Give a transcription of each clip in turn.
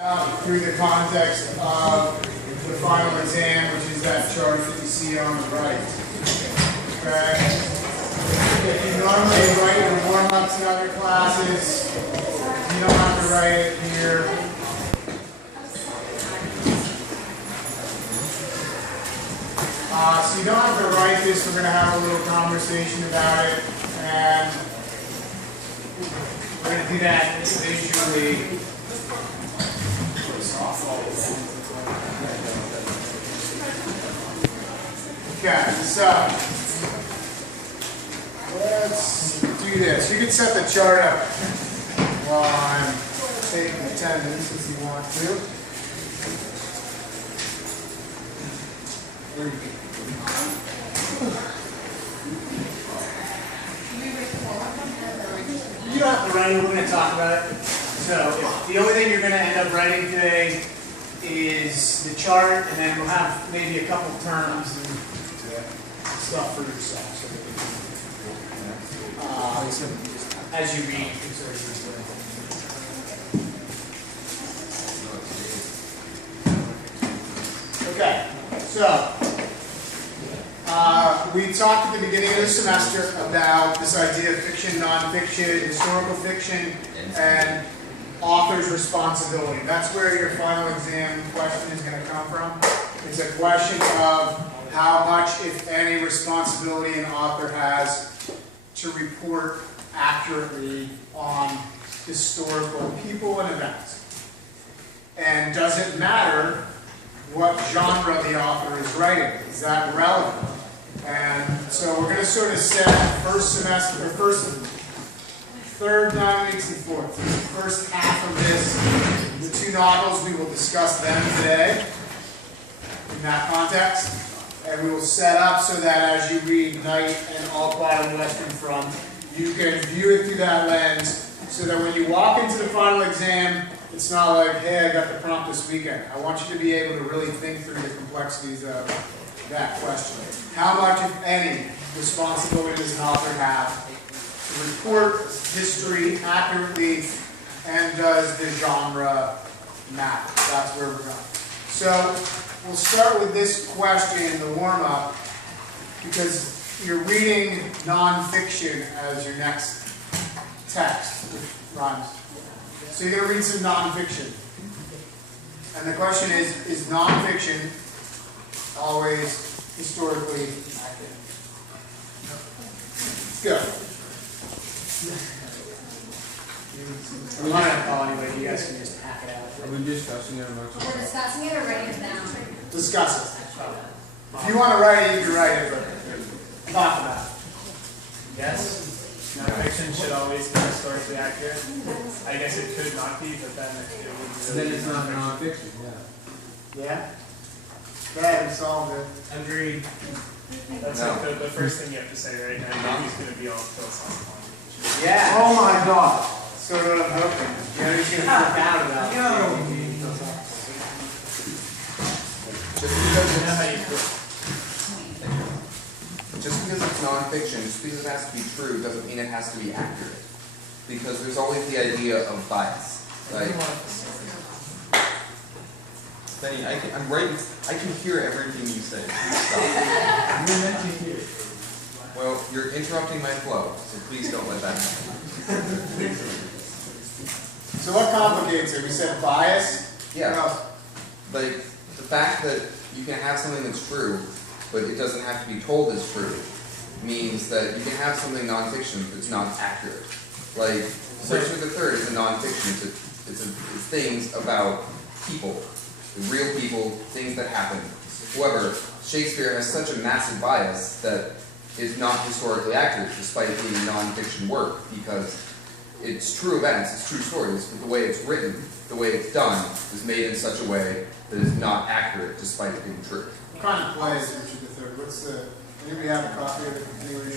Through the context of the final exam, which is that chart that you see on the right. Okay? If you normally write your warm-ups in other classes, you don't have to write it here. So you don't have to write this. We're going to have a little conversation about it, and we're going to do that visually. Okay, so let's do this. You can set the chart up while I'm taking attendance if you want to. You don't have to write it, we're going to talk about it. So the only thing you're going to end up writing today is the chart, and then we'll have maybe a couple terms and stuff for yourself. As you read. Okay, so we talked at the beginning of the semester about this idea of fiction, nonfiction, historical fiction, and author's responsibility. That's where your final exam question is going to come from. It's a question of how much, if any, responsibility an author has to report accurately on historical people and events. And does it matter what genre the author is writing? Is that relevant? And so we're going to sort of set first semester, or third 9 weeks and fourth. So the first half of this, the two novels, we will discuss them today in that context. And we will set up so that as you read Night and All Quiet on the Western Front, you can view it through that lens so that when you walk into the final exam, it's not like, hey, I got the prompt this weekend. I want you to be able to really think through the complexities of that question. How much, if any, responsibility does an author have to report history accurately, and does the genre matter? That's where we're going. So we'll start with this question, the warm-up, because you're reading nonfiction as your next text, which rhymes. So you're going to read some nonfiction. And the question is nonfiction always historically accurate? Good. I'm not going to call anybody. You guys can just hack it out. Are we discussing it or not? We're discussing it or writing it down? Discuss it. If you want to write it, you can write it, but talk about it. Yes, nonfiction should always be historically accurate. I guess it could not be, but then it would So then it's not nonfiction, yeah. Yeah? Go ahead and solve it. Agreed. That's like the first thing you have to say right now. He's going to be all philosophical. Yeah. Oh my God. Sort of what I'm hoping. Yeah, he's going to flip out about it. Just because it's nonfiction, just because it has to be true, doesn't mean it has to be accurate. Because there's always the idea of bias. Like, Benny, I'm right. I can hear everything you say. Stop. You're meant to hear. Well, you're interrupting my flow, so please don't let that happen. So what complicates it? We said bias? Yeah. Like, the fact that you can have something that's true, but it doesn't have to be told as true, means that you can have something nonfiction that's not accurate. Like, Richard III is a nonfiction. It's things about people, real people, things that happen. However, Shakespeare has such a massive bias that it's not historically accurate, despite being a nonfiction work, because it's true events, it's true stories, but the way it's written, the way it's done, is made in such a way that is not accurate, despite it being true. What kind of play is Richard III? What's the... Anybody have a copy of the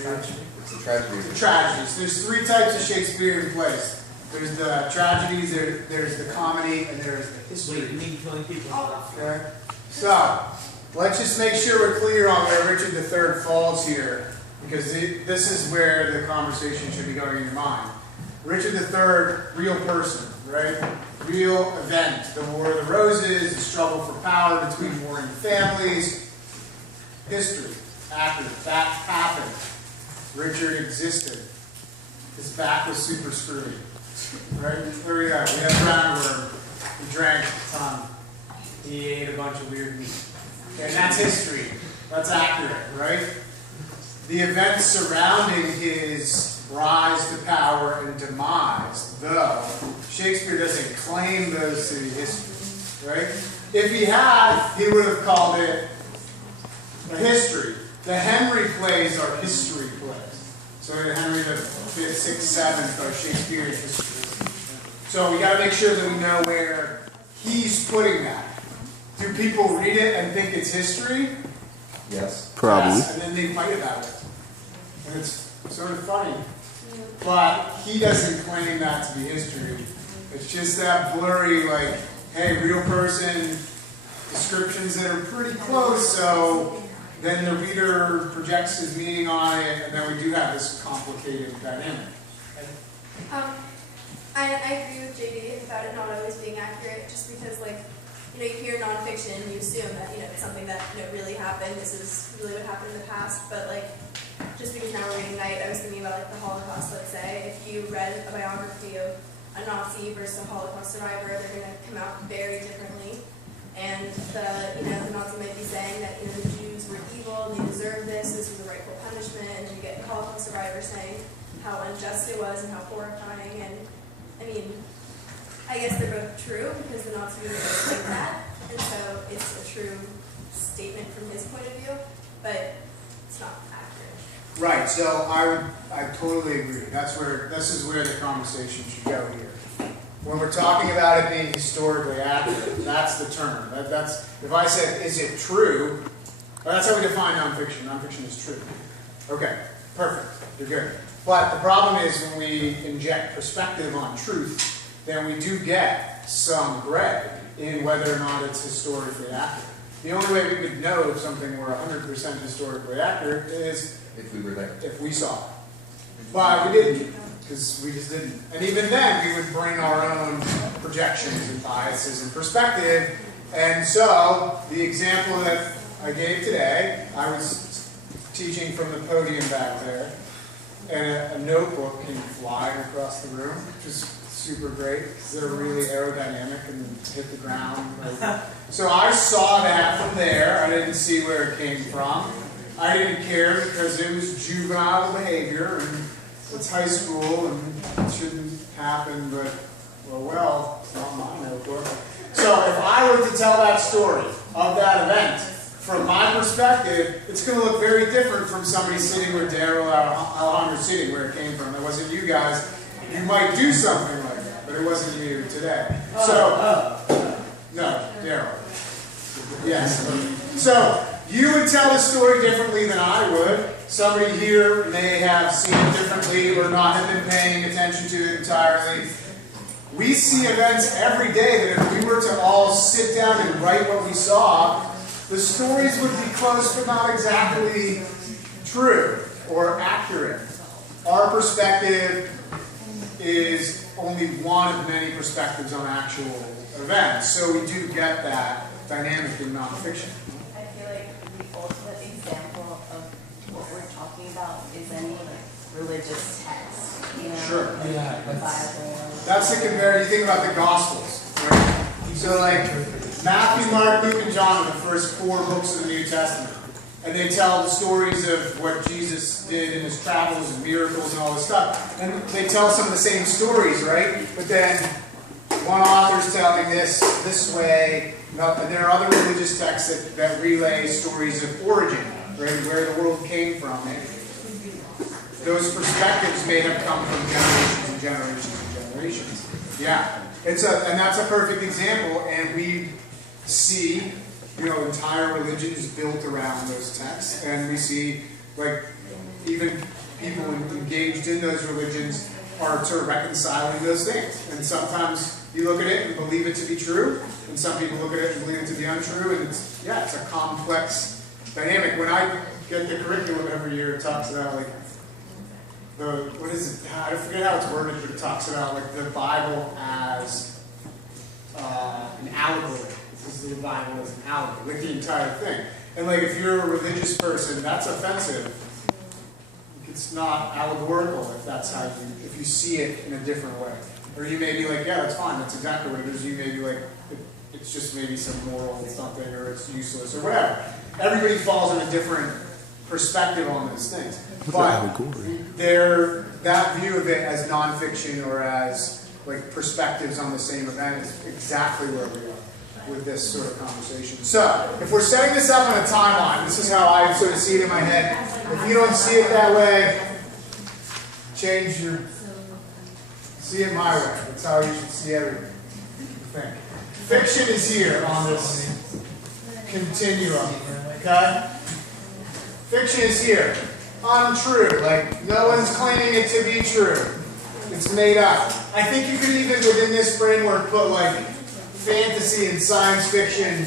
tragedy? It's a tragedy. The tragedies. There's three types of Shakespearean plays. There's the tragedies, there's the comedy, and there's the history. Wait, you mean killing people? Okay? So, let's just make sure we're clear on where Richard III falls here, because this is where the conversation should be going in your mind. Richard III, real person. right? Real event. The War of the Roses, the struggle for power between warring families. History. Accurate. That happened. Richard existed. His back was super screwy. Right? There we go. We had roundworm. He drank a ton. He ate a bunch of weird meat. Okay, and that's history. That's accurate, right? The events surrounding his rise to power and demise, though, Shakespeare doesn't claim those to be history, right? If he had, he would have called it a history. The Henry plays are history plays. So Henry the Fifth, Sixth, Seventh are Shakespearean history. So we got to make sure that we know where he's putting that. Do people read it and think it's history? Yes. Probably. Yes, and then they fight about it. And it's sort of funny. But he doesn't claim that to be history. It's just that blurry, like, hey, real person descriptions that are pretty close, so then the reader projects his meaning on it, and then we do have this complicated dynamic. I agree with JD about it not always being accurate, just because, like, you hear nonfiction and you assume that, it's something that, really happened. This is really what happened in the past. But, like, just because now we're reading Night, I was thinking about, like, the Holocaust, let's say. If you read a biography of a Nazi versus a Holocaust survivor, they're going to come out very differently. And the Nazi might be saying that, the Jews were evil, they deserved this was the rightful punishment, and then you get the Holocaust survivor saying how unjust it was and how horrifying. And, I guess they're both true because the Nazi movement was like that, and so it's a true statement from his point of view, but it's not accurate. Right, so I totally agree. This is where the conversation should go here. When we're talking about it being historically accurate, that's the term. That's if I said, is it true? Well, that's how we define nonfiction. Nonfiction is true. Okay, perfect. You're good. But the problem is when we inject perspective on truth, then we do get some gray in whether or not it's historically accurate. The only way we could know if something were 100% historically accurate is If we were there. if we saw it. But we didn't, because we just didn't. And even then, we would bring our own projections and biases and perspective. And so, the example that I gave today, I was teaching from the podium back there, and a notebook came flying across the room, which is super great, because they're really aerodynamic and hit the ground. So I saw that from there. I didn't see where it came from. I didn't care because it was juvenile behavior, and it's high school, and it shouldn't happen, but, well, it's not my notebook. So if I were to tell that story of that event, from my perspective, it's going to look very different from somebody sitting where Daryl Alejandro sitting, where it came from. That wasn't you guys. You might do something like that, but it wasn't you today. So, no, Daryl. Yes. So, you would tell the story differently than I would. Somebody here may have seen it differently or not have been paying attention to it entirely. We see events every day that if we were to all sit down and write what we saw, the stories would be close but not exactly true or accurate. Our perspective is only one of many perspectives on actual events, so we do get that dynamic in nonfiction. I feel like the ultimate example of what we're talking about is any religious text. Sure. The Bible. That's the compare. You think about the Gospels, right? So like Matthew, Mark, Luke, and John are the first 4 books of the New Testament. And they tell the stories of what Jesus did in his travels and miracles and all this stuff. And they tell some of the same stories, right? But then one author's telling this way. And there are other religious texts that relay stories of origin, right? Where the world came from. And those perspectives may have come from generations and generations and generations. Yeah. And that's a perfect example. And we see entire religions built around those texts, and we see, like, even people engaged in those religions are sort of reconciling those things. And sometimes you look at it and believe it to be true, and some people look at it and believe it to be untrue, and it's a complex dynamic. When I get the curriculum every year, it talks about, like, what is it? I forget how it's worded, but it talks about like the Bible as an allegory. This is the Bible as an allegory, like the entire thing. And like if you're a religious person, that's offensive. It's not allegorical if that's how if you see it in a different way. Or you may be like, yeah, that's fine, that's exactly what it is. You may be like, it's just maybe some moral something, or it's useless, or whatever. Everybody falls in a different perspective on those things. But that view of it as nonfiction or as like perspectives on the same event is exactly where we are with this sort of conversation. So, if we're setting this up on a timeline, this is how I sort of see it in my head. If you don't see it that way, see it my way. That's how you should see everything. Fiction is here on this continuum, okay? Fiction is here. Untrue. Like, no one's claiming it to be true. It's made up. I think you could even, within this framework, put like fantasy and science fiction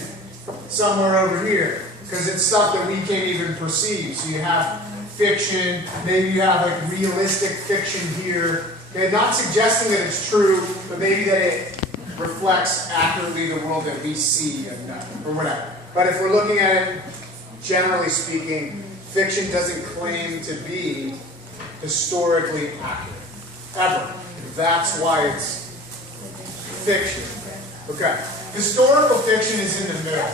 somewhere over here. Because it's stuff that we can't even perceive. So you have fiction, maybe you have like realistic fiction here. Okay, not suggesting that it's true, but maybe that it reflects accurately the world that we see and know, or whatever. But if we're looking at it, generally speaking, fiction doesn't claim to be historically accurate. Ever. That's why it's fiction. Okay. Historical fiction is in the middle.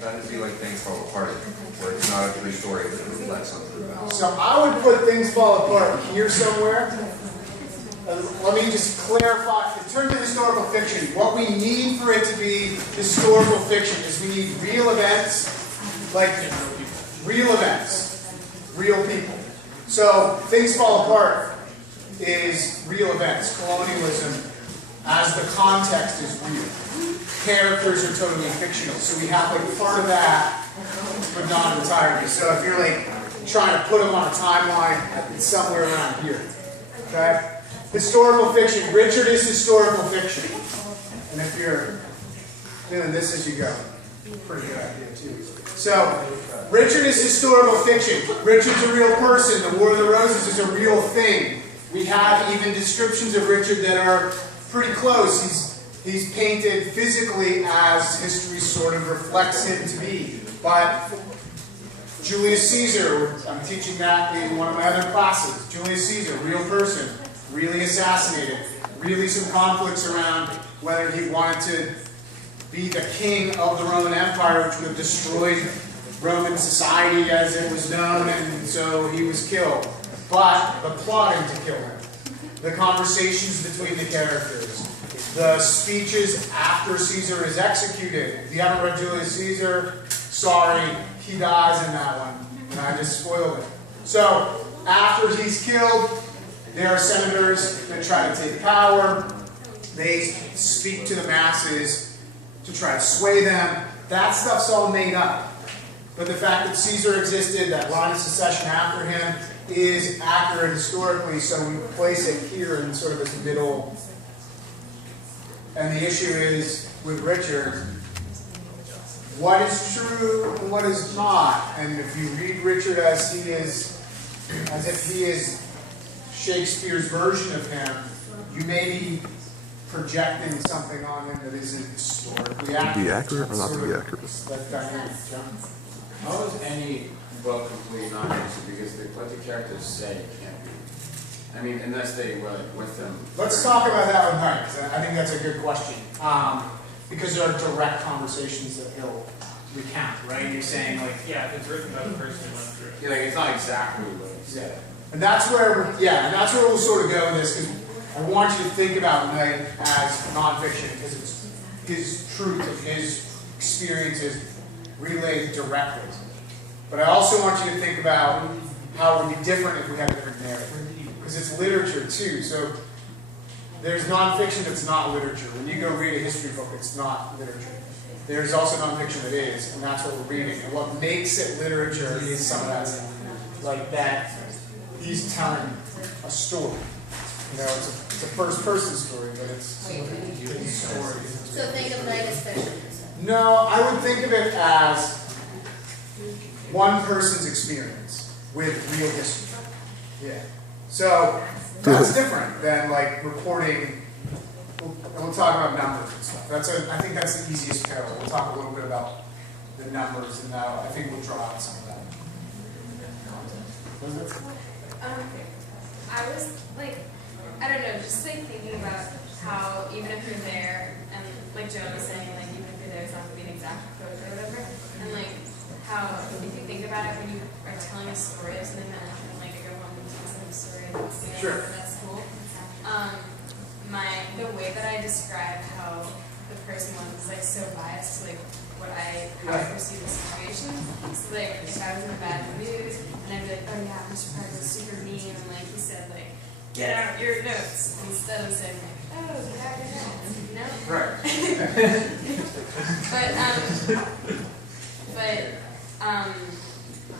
That would be like Things Fall Apart, where it's not a true story, but it reflects on true events. So I would put Things Fall Apart here somewhere. Let me just clarify. In terms of historical fiction, what we need for it to be historical fiction is we need real events, like real events, real people. So Things Fall Apart is real events. Colonialism, as the context, is real. Characters are totally fictional. So we have like part of that, but not entirely. So if you're like trying to put them on a timeline, it's somewhere around here. Okay? Historical fiction. Richard is historical fiction. And if you're doing this as you go, pretty good idea too. So, Richard is historical fiction. Richard's a real person. The War of the Roses is a real thing. We have even descriptions of Richard that are pretty close. He's painted physically as history sort of reflects him to be. But Julius Caesar, I'm teaching that in one of my other classes. Julius Caesar, real person, really assassinated, really some conflicts around whether he wanted to be the king of the Roman Empire, which would have destroyed Roman society as it was known, and so he was killed. But the plotting to kill him, the conversations between the characters, the speeches after Caesar is executed. If you haven't read Julius Caesar, sorry, he dies in that one, and I just spoiled it. So, after he's killed, there are senators that try to take power. They speak to the masses to try to sway them. That stuff's all made up. But the fact that Caesar existed, that line of succession after him, is accurate historically, so we place it here in sort of this middle. And the issue is, with Richard, what is true and what is not. And if you read Richard as if he is Shakespeare's version of him, you may be projecting something on him that isn't historically accurate. To be accurate or not to be accurate? That dynamic, John. How is any book completely non-fiction? Because what the characters say can't be. I mean, unless they were like with them. Let's talk about that one night, because I think that's a good question. Because there are direct conversations that he'll recount, right? You're saying like, Yeah, if it's written by the person who went through it. Yeah, like it's not exactly what he said. and that's where we'll sort of go in this, because I want you to think about Knight as nonfiction, because it's his truth and his experiences relayed directly. But I also want you to think about how it would be different if we had a different narrative, because it's literature too. So there's nonfiction that's not literature. When you go read a history book, it's not literature. There's also nonfiction that is, and that's what we're reading. And what makes it literature is some of that stuff. Like that, he's telling a story. You know, it's a first-person story, but it's his story. So think of Knight as fiction. No, I would think of it as one person's experience with real history. Yeah. So that's different than like reporting. We'll talk about numbers and stuff. I think that's the easiest parallel. We'll talk a little bit about the numbers, and now I think we'll draw out some of that content. I was like, I don't know, just like thinking about how even if you're there, and like Joe was saying, like even if you're there, it's not going to be an exact quote or whatever, and like how if you think about it when you are telling a story of something that happened, like I go home and tell some story that's Sure. that's cool. The way that I described how the person was like so biased to like how I perceive the situation. So like if I was in a bad mood and I'd be like, oh yeah, Mr. Parker was super mean, and like he said like, get out your notes, instead of saying like, oh, get out your notes, you know? Right.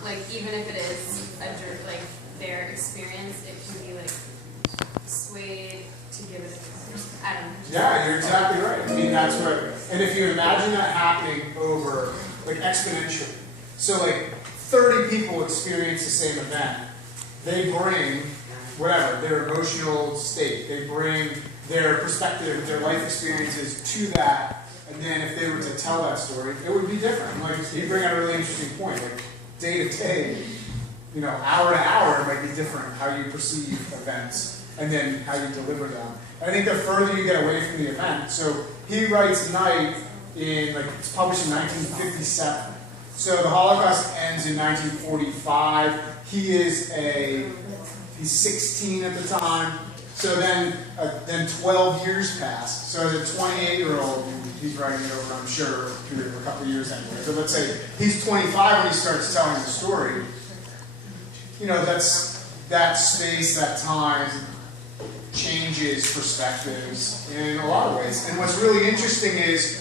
Like even if it is like their experience, it can be like swayed to give it a I don't know. Yeah, you're exactly right. I mean, that's what, and if you imagine that happening over, like, exponentially. So, like, 30 people experience the same event. They bring, whatever, their emotional state. They bring their perspective, their life experiences to that. And then if they were to tell that story, it would be different. Like, you bring out a really interesting point. Like, day to day, hour to hour, it might be different how you perceive events and then how you deliver them. I think the further you get away from the event, so he writes Night in, like, it's published in 1957. So the Holocaust ends in 1945. He's 16 at the time. So then 12 years pass. So as a 28-year-old, he's writing it over, I'm sure, a period of a couple of years anyway. So let's say he's 25 when he starts telling the story. That's that space, that time, changes perspectives in a lot of ways. And what's really interesting is,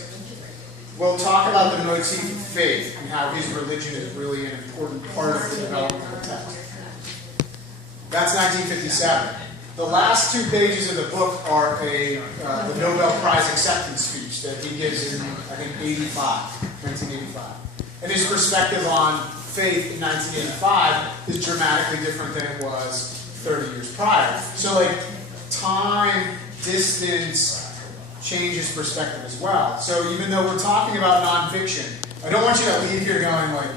we'll talk about the motif of faith and how his religion is really an important part of the development of the text. That's 1957. The last 2 pages of the book are the Nobel Prize acceptance speech that he gives in, I think, 1985. And his perspective on faith in 1985 is dramatically different than it was 30 years prior. So, like, time, distance changes perspective as well. So even though we're talking about nonfiction, I don't want you to leave here going like,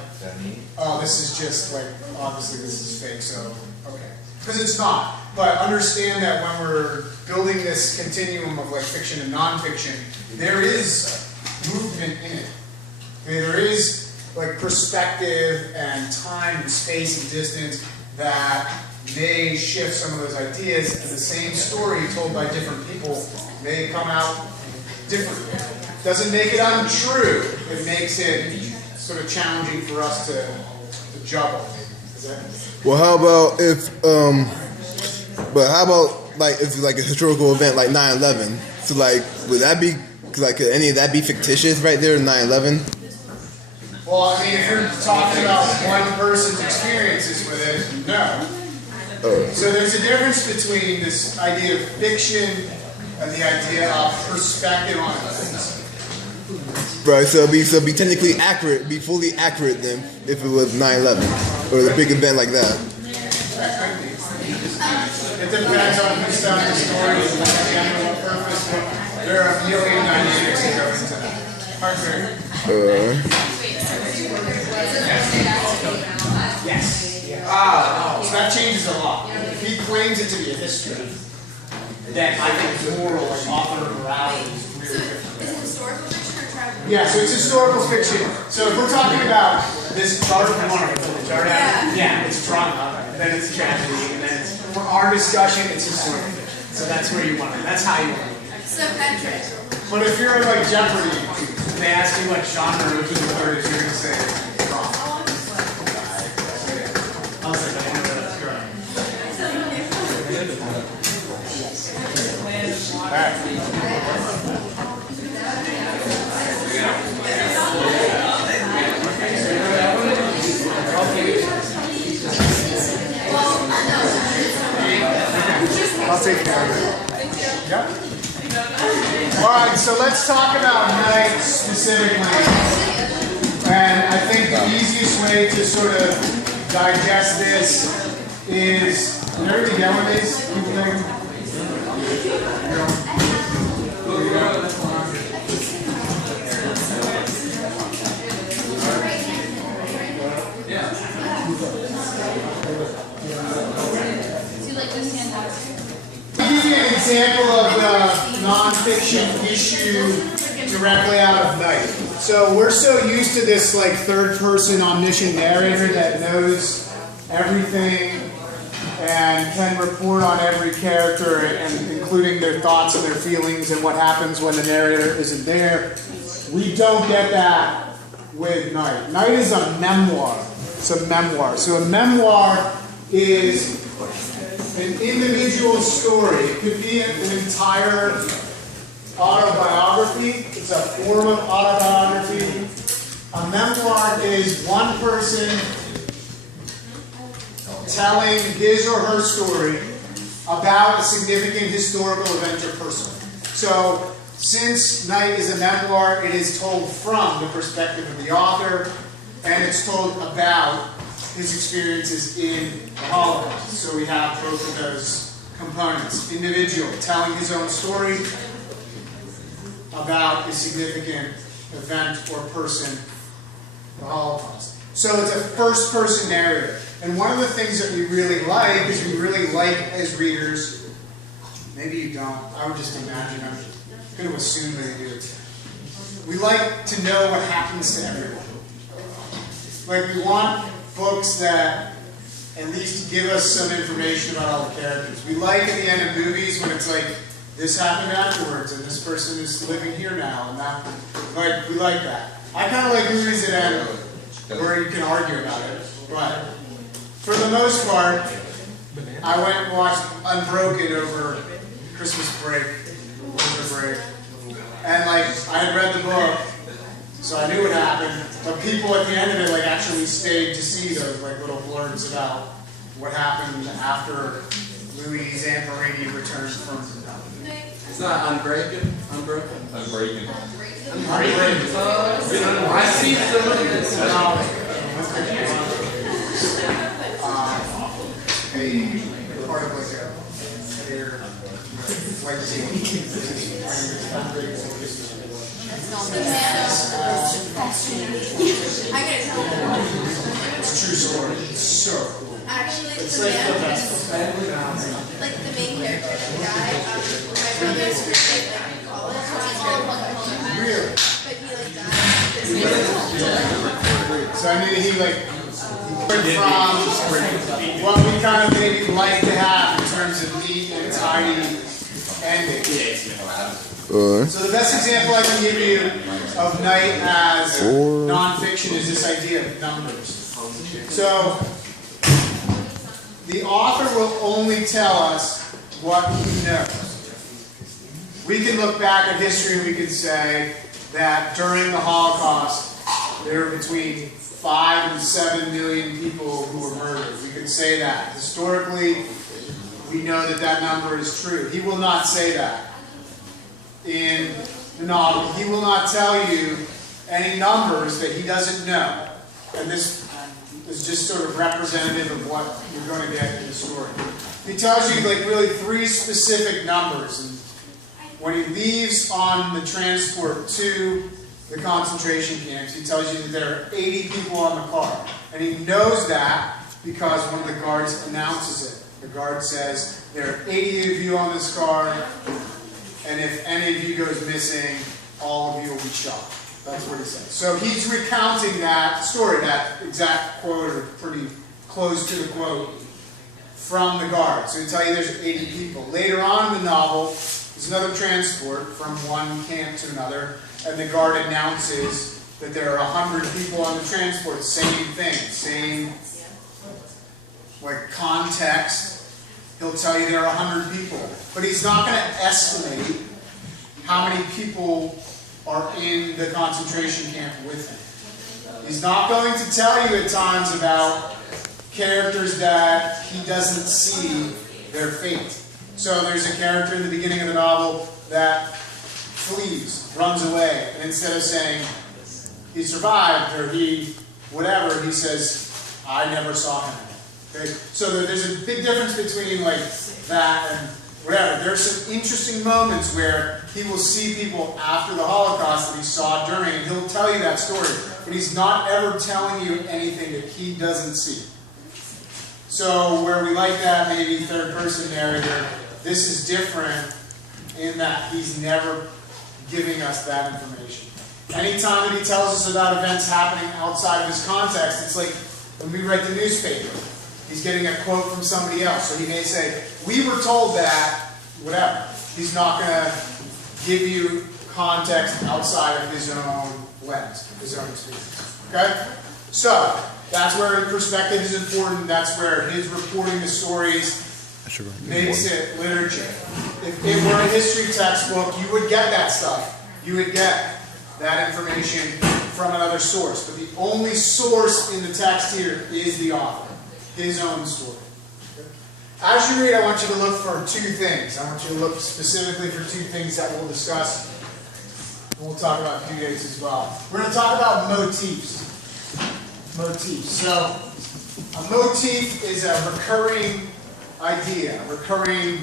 oh, this is just like, obviously this is fake, so, okay. Because it's not. But understand that when we're building this continuum of like fiction and nonfiction, there is movement in it. Okay, there is like perspective and time and space and distance that may shift some of those ideas, and the same story told by different people may come out differently. Doesn't make it untrue, it makes it sort of challenging for us to juggle. Well, how about if like if like a historical event like 9/11? So like, would that be like, could any of that be fictitious right there in 9/11? Well, I mean, if you're talking about one person's experiences with it, no. So there's a difference between this idea of fiction and the idea of perspective on things. Right, so it'd be technically accurate, be fully accurate then if it was 9/11 or a big event like that. That could be. It depends on who's telling the story and what purpose. There are a million dynamics that go into that. Yes. So that changes a lot. If he claims it to be a history, then I think the moral, like author morality, is really different. Is it historical fiction or tragedy? Yeah, so it's historical fiction. So if we're talking about this dark chart, yeah, it's drama, and then it's tragedy, and then it's, for our discussion, it's historical fiction. So that's where you want it. That's how you want it. So Patrick. But if you're like Jeopardy, they ask you what genre which is the third, you're going to say drama. I was like, I know that's correct. All right. I'll take care of it. Yep. All right, so let's talk about Night specifically. And I think the easiest way to sort of digest this is, did everybody get one of these? I'll give you an example of the nonfiction issue directly out of Night. So we're so used to this like third-person omniscient narrator that knows everything and can report on every character, and including their thoughts and their feelings and what happens when the narrator isn't there. We don't get that with Night. Night is a memoir. It's a memoir. So a memoir is an individual story. It could be an entire autobiography. It's a form of autobiography. A memoir is one person telling his or her story about a significant historical event or person. So, since Night is a memoir, it is told from the perspective of the author, and it's told about his experiences in the Holocaust. So we have both of those components. Individual, telling his own story about a significant event or person, the Holocaust. So it's a first-person narrative. And one of the things that we really like is we really like as readers, maybe you don't, I would just imagine, I'm going to assume that you do it. We like to know what happens to everyone. Like we want books that at least give us some information about all the characters. We like at the end of movies when it's like, this happened afterwards, and this person is living here now, and that, like, we like that. I kind of like movies that end where you can argue about it, but for the most part, I went and watched Unbroken over Christmas break, winter break, and like, I had read the book, so I knew what happened, but people at the end of it like actually stayed to see those like little blurbs about what happened after Louis Zamperini returned from. It's not Unbreaking? Unbroken? Unbreaking. I see some of this. A part of like a air flight team. I gotta tell you. It's a true story. It's so cool. Actually, It's the like the man, best. like the main character, the guy, my brother's like in college, Really? but he like died. So I mean, he like went from what we kind of maybe like to have in terms of neat and tidy endings. So the best example I can give you of Night as nonfiction is this idea of numbers. So the author will only tell us what he knows. We can look back at history and we can say that during the Holocaust there were between 5 and 7 million people who were murdered. We can say that. Historically, we know that that number is true. He will not say that in the novel. He will not tell you any numbers that he doesn't know. And this is just sort of representative of what you're going to get in the story. He tells you like really 3 specific numbers. And when he leaves on the transport to the concentration camps, he tells you that there are 80 people on the car. And he knows that because one of the guards announces it. The guard says, there are 80 of you on this car, and if any of you goes missing, all of you will be shot. That's what he says. So he's recounting that story, that exact quote, or pretty close to the quote, from the guard. So he'll tell you there's 80 people. Later on in the novel, there's another transport from one camp to another, and the guard announces that there are 100 people on the transport. Same thing, same like context. He'll tell you there are 100 people. But he's not going to estimate how many people are in the concentration camp with him. He's not going to tell you at times about characters that he doesn't see their fate. So there's a character in the beginning of the novel that flees, runs away, and instead of saying he survived, or he, whatever, he says, I never saw him again. Okay? So there's a big difference between like that and whatever. There's some interesting moments where he will see people after the Holocaust that he saw during, and he'll tell you that story. But he's not ever telling you anything that he doesn't see. So where we like that maybe third person narrator, this is different in that he's never giving us that information. Anytime that he tells us about events happening outside of his context, it's like when we read the newspaper. He's getting a quote from somebody else. So he may say, we were told that, whatever. He's not going to give you context outside of his own lens, his own experience. Okay? So, that's where perspective is important. That's where his reporting the stories makes it literature. If it were a history textbook, you would get that stuff. You would get that information from another source. But the only source in the text here is the author, his own story. As you read, I want you to look for two things. I want you to look specifically for two things that we'll discuss. We'll talk about due dates as well. We're going to talk about motifs. Motifs. So, a motif is a recurring idea, a recurring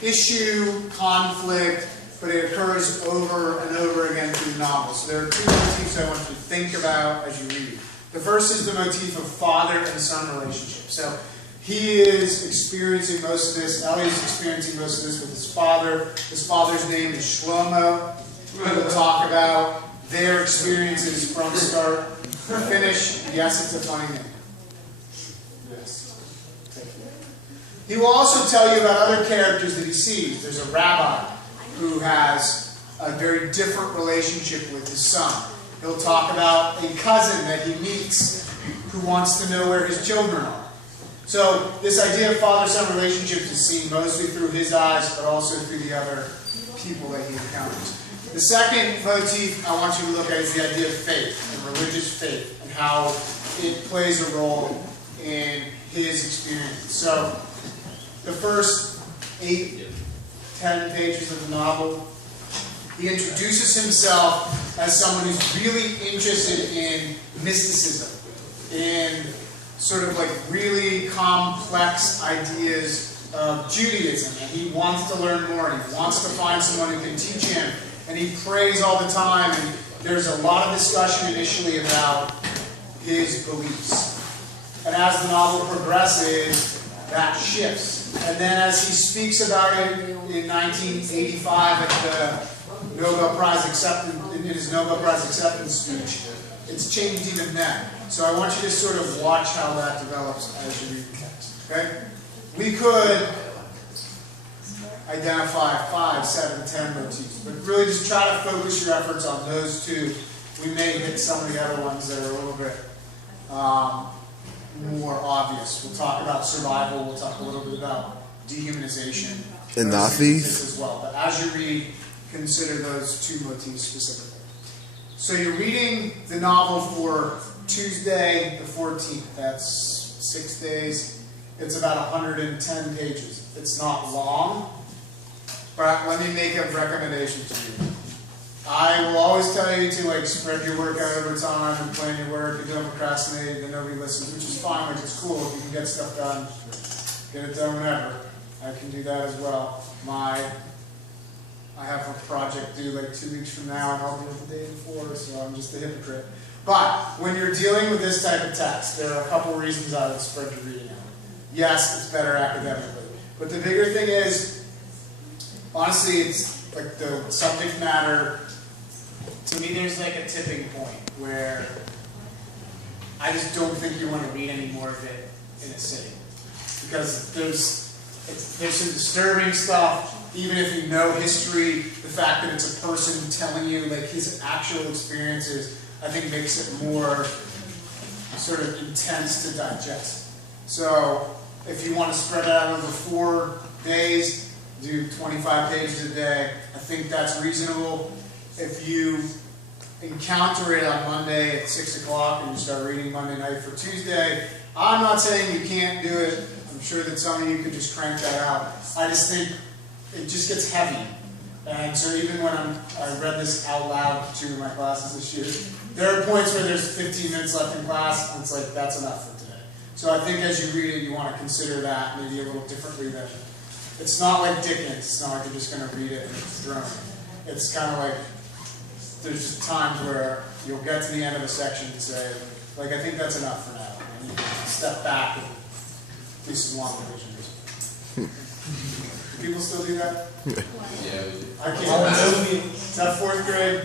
issue, conflict, but it occurs over and over again through novels. So there are two motifs I want you to think about as you read. The first is the motif of father and son relationship. So he is experiencing most of this, Ellie's experiencing most of this with his father. His father's name is Shlomo. We'll talk about their experiences from start to finish. Yes, it's a funny name. Yes. He will also tell you about other characters that he sees. There's a rabbi who has a very different relationship with his son. He'll talk about a cousin that he meets who wants to know where his children are. So this idea of father-son relationships is seen mostly through his eyes, but also through the other people that he encounters. The second motif I want you to look at is the idea of faith and religious faith and how it plays a role in his experience. So the first 8-10 pages of the novel, he introduces himself as someone who's really interested in mysticism, in sort of like really complex ideas of Judaism, and he wants to learn more, and he wants to find someone who can teach him, and he prays all the time, and there's a lot of discussion initially about his beliefs. And as the novel progresses, that shifts. And then as he speaks about it in 1985 at the Nobel Prize acceptance, in his Nobel Prize acceptance speech, it's changed even then. So I want you to sort of watch how that develops as you read the text. Okay? We could identify 5, 7, 10 motifs, but really just try to focus your efforts on those two. We may hit some of the other ones that are a little bit more obvious. We'll talk about survival. We'll talk a little bit about dehumanization. And Nazis as well. But as you read, consider those two motifs specifically. So you're reading the novel for Tuesday the 14th. That's 6 days. It's about 110 pages. It's not long, but let me make a recommendation to you. I will always tell you to like spread your work out over time and plan your work and don't procrastinate, then nobody listens, which is fine, which is cool. If you can get stuff done, get it done whenever. I can do that as well. I have a project due like 2 weeks from now, and I'll do it the day before, so I'm just a hypocrite. But when you're dealing with this type of text, there are a couple reasons I would spread your reading out. Yes, it's better academically, but the bigger thing is, honestly, it's like the subject matter. To me, there's like a tipping point where I just don't think you want to read any more of it in a sitting, because there's some disturbing stuff. Even if you know history, the fact that it's a person telling you like his actual experiences, I think makes it more sort of intense to digest. So if you want to spread it out over 4 days, do 25 pages a day, I think that's reasonable. If you encounter it on Monday at 6 o'clock and you start reading Monday night for Tuesday, I'm not saying you can't do it. I'm sure that some of you could just crank that out. I just think it just gets heavy. And so even when I read this out loud to my classes this year, There are points where there's 15 minutes left in class, and it's like, that's enough for today. So I think as you read it, you want to consider that maybe a little differently than, it's not like Dickens, it's not like you're just going to read it and it's droning. It's kind of like, there's just times where you'll get to the end of a section and say, like, I think that's enough for now. And you can step back and do some long divisions. Do people still do that? Yeah. I can't. Is that 4th grade?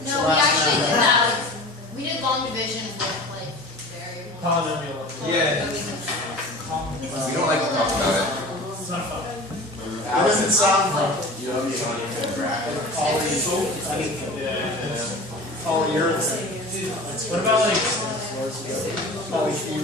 It's No, the we last actually round. did that. Like, we did long division with like very long. Polynomial. Yeah. We don't like to talk about it. It's not fun. It doesn't sound fun. You don't even grab. Polyurethane. What about like Polyphenol.